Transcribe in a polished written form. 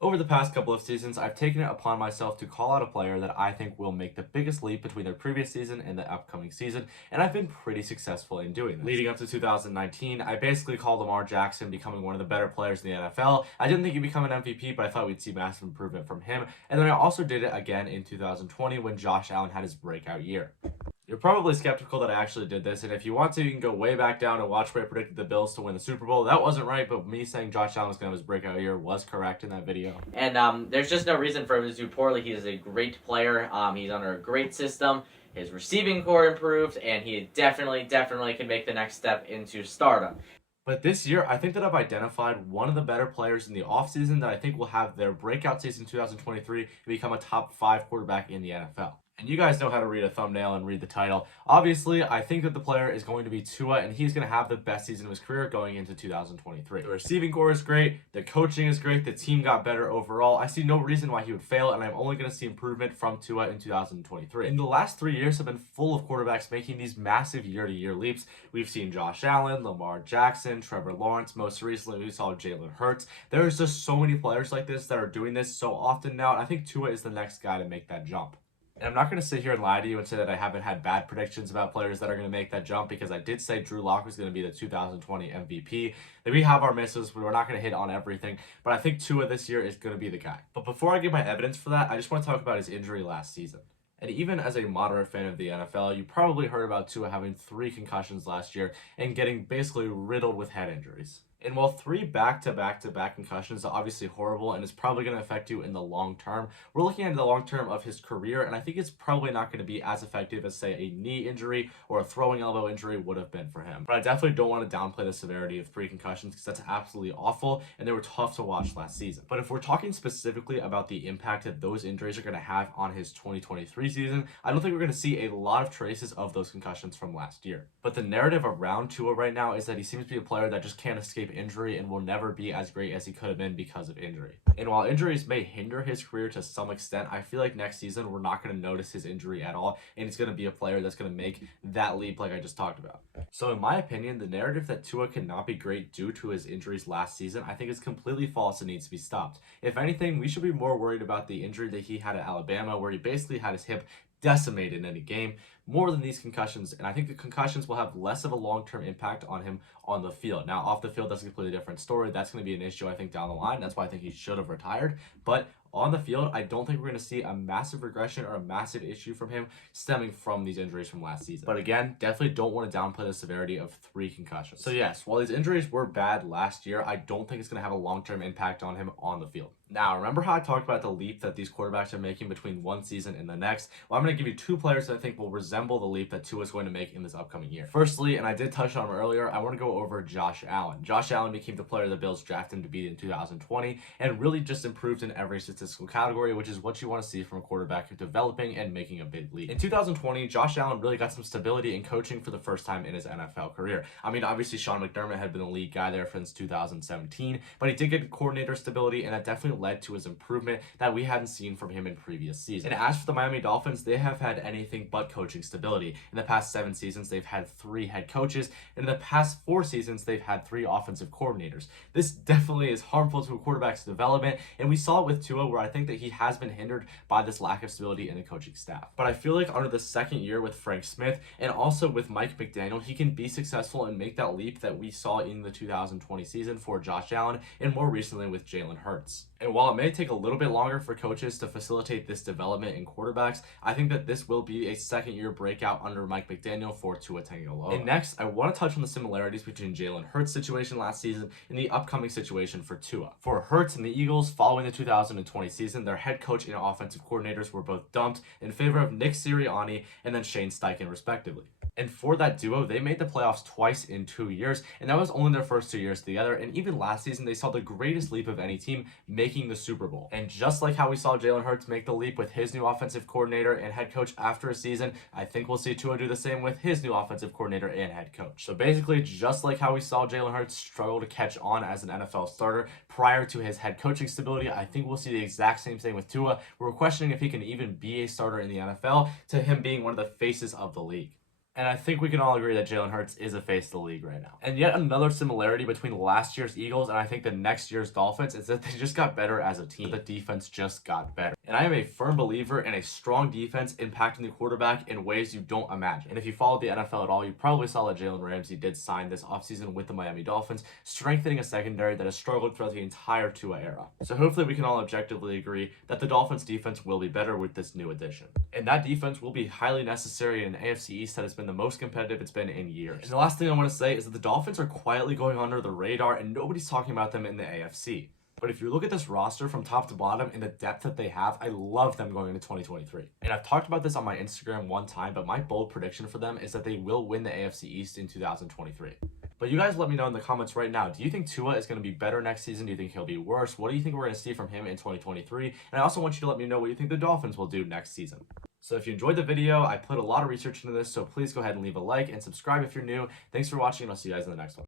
Over the past couple of seasons, I've taken it upon myself to call out a player that I think will make the biggest leap between their previous season and the upcoming season, and I've been pretty successful in doing this. Leading up to 2019, I basically called Lamar Jackson becoming one of the better players in the NFL. I didn't think he'd become an MVP, but I thought we'd see massive improvement from him. And then I also did it again in 2020 when Josh Allen had his breakout year. You're probably skeptical that I actually did this, and if you want to, you can go way back down and watch where I predicted the Bills to win the Super Bowl. That wasn't right, but me saying Josh Allen was going to have his breakout year was correct in that video. And there's just no reason for him to do poorly. He is a great player. He's under a great system. His receiving core improved, and he definitely can make the next step into stardom. But this year, I think that I've identified one of the better players in the offseason that I think will have their breakout season 2023 and become a top 5 quarterback in the NFL. And you guys know how to read a thumbnail and read the title. Obviously, I think that the player is going to be Tua, and he's going to have the best season of his career going into 2023. The receiving core is great, the coaching is great, the team got better overall. I see no reason why he would fail, and I'm only going to see improvement from Tua in 2023. In the last 3 years have been full of quarterbacks making these massive year-to-year leaps. We've seen Josh Allen, Lamar Jackson, Trevor Lawrence. Most recently, we saw Jalen Hurts. There's just so many players like this that are doing this so often now, and I think Tua is the next guy to make that jump. And I'm not going to sit here and lie to you and say that I haven't had bad predictions about players that are going to make that jump, because I did say Drew Lock was going to be the 2020 MVP. Then we have our misses. We're not going to hit on everything, but I think Tua this year is going to be the guy. But before I give my evidence for that, I just want to talk about his injury last season. And even as a moderate fan of the NFL, you probably heard about Tua having 3 concussions last year and getting basically riddled with head injuries. And while 3 back-to-back concussions are obviously horrible and is probably going to affect you in the long term, we're looking at the long term of his career, and I think it's probably not going to be as effective as, say, a knee injury or a throwing elbow injury would have been for him. But I definitely don't want to downplay the severity of 3 concussions, because that's absolutely awful, and they were tough to watch last season. But if we're talking specifically about the impact that those injuries are going to have on his 2023 season, I don't think we're going to see a lot of traces of those concussions from last year. But the narrative around Tua right now is that he seems to be a player that just can't escape injury and will never be as great as he could have been because of injury. And while injuries may hinder his career to some extent, I feel like next season we're not going to notice his injury at all, and he's going to be a player that's going to make that leap like I just talked about. So in my opinion, the narrative that Tua cannot be great due to his injuries last season, I think is completely false and needs to be stopped. If anything, we should be more worried about the injury that he had at Alabama, where he basically had his hip decimated in a game, more than these concussions. And I think the concussions will have less of a long-term impact on him on the field. Now, off the field, that's a completely different story. That's going to be an issue, I think, down the line. That's why I think he should have retired. But on the field, I don't think we're going to see a massive regression or a massive issue from him stemming from these injuries from last season. But again, definitely don't want to downplay the severity of 3 concussions. So yes, while these injuries were bad last year, I don't think it's going to have a long-term impact on him on the field. Now, remember how I talked about the leap that these quarterbacks are making between one season and the next? Well, I'm going to give you 2 players that I think will resemble the leap that Tua is going to make in this upcoming year. Firstly, and I did touch on him earlier, I want to go over Josh Allen. Josh Allen became the player the Bills drafted him to be in 2020 and really just improved in every statistical category, which is what you want to see from a quarterback who's developing and making a big leap. In 2020, Josh Allen really got some stability in coaching for the first time in his NFL career. I mean, obviously, Sean McDermott had been the lead guy there since 2017, but he did get coordinator stability, and that definitely led to his improvement that we hadn't seen from him in previous seasons. And as for the Miami Dolphins, they have had anything but coaching stability. In the past 7 seasons, they've had 3 head coaches, and in the past 4 seasons, they've had 3 offensive coordinators. This definitely is harmful to a quarterback's development, and we saw it with Tua, where I think that he has been hindered by this lack of stability in the coaching staff. But I feel like under the second year with Frank Smith and also with Mike McDaniel, he can be successful and make that leap that we saw in the 2020 season for Josh Allen, and more recently with Jalen Hurts. And while it may take a little bit longer for coaches to facilitate this development in quarterbacks, I think that this will be a second-year breakout under Mike McDaniel for Tua Tagovailoa. And next, I want to touch on the similarities between Jalen Hurts' situation last season and the upcoming situation for Tua. For Hurts and the Eagles, following the 2020 season, their head coach and offensive coordinators were both dumped in favor of Nick Sirianni and then Shane Steichen, respectively. And for that duo, they made the playoffs twice in 2 years, and that was only their first 2 years together. And even last season, they saw the greatest leap of any team, making the Super Bowl. And just like how we saw Jalen Hurts make the leap with his new offensive coordinator and head coach after a season, I think we'll see Tua do the same with his new offensive coordinator and head coach. So basically, just like how we saw Jalen Hurts struggle to catch on as an NFL starter prior to his head coaching stability, I think we'll see the exact same thing with Tua. We're questioning if he can even be a starter in the NFL, to him being one of the faces of the league. And I think we can all agree that Jalen Hurts is a face of the league right now. And yet another similarity between last year's Eagles and I think the next year's Dolphins is that they just got better as a team. The defense just got better. And I am a firm believer in a strong defense impacting the quarterback in ways you don't imagine. And if you followed the NFL at all, you probably saw that Jalen Ramsey did sign this offseason with the Miami Dolphins, strengthening a secondary that has struggled throughout the entire Tua era. So hopefully we can all objectively agree that the Dolphins defense will be better with this new addition. And that defense will be highly necessary in an AFC East that has been the most competitive it's been in years. And the last thing I want to say is that the Dolphins are quietly going under the radar and nobody's talking about them in the AFC. But if you look at this roster from top to bottom and the depth that they have, I love them going into 2023. And I've talked about this on my Instagram one time, but my bold prediction for them is that they will win the AFC East in 2023. But you guys let me know in the comments right now. Do you think Tua is going to be better next season? Do you think he'll be worse? What do you think we're going to see from him in 2023? And I also want you to let me know what you think the Dolphins will do next season. So if you enjoyed the video, I put a lot of research into this, so please go ahead and leave a like and subscribe if you're new. Thanks for watching, and I'll see you guys in the next one.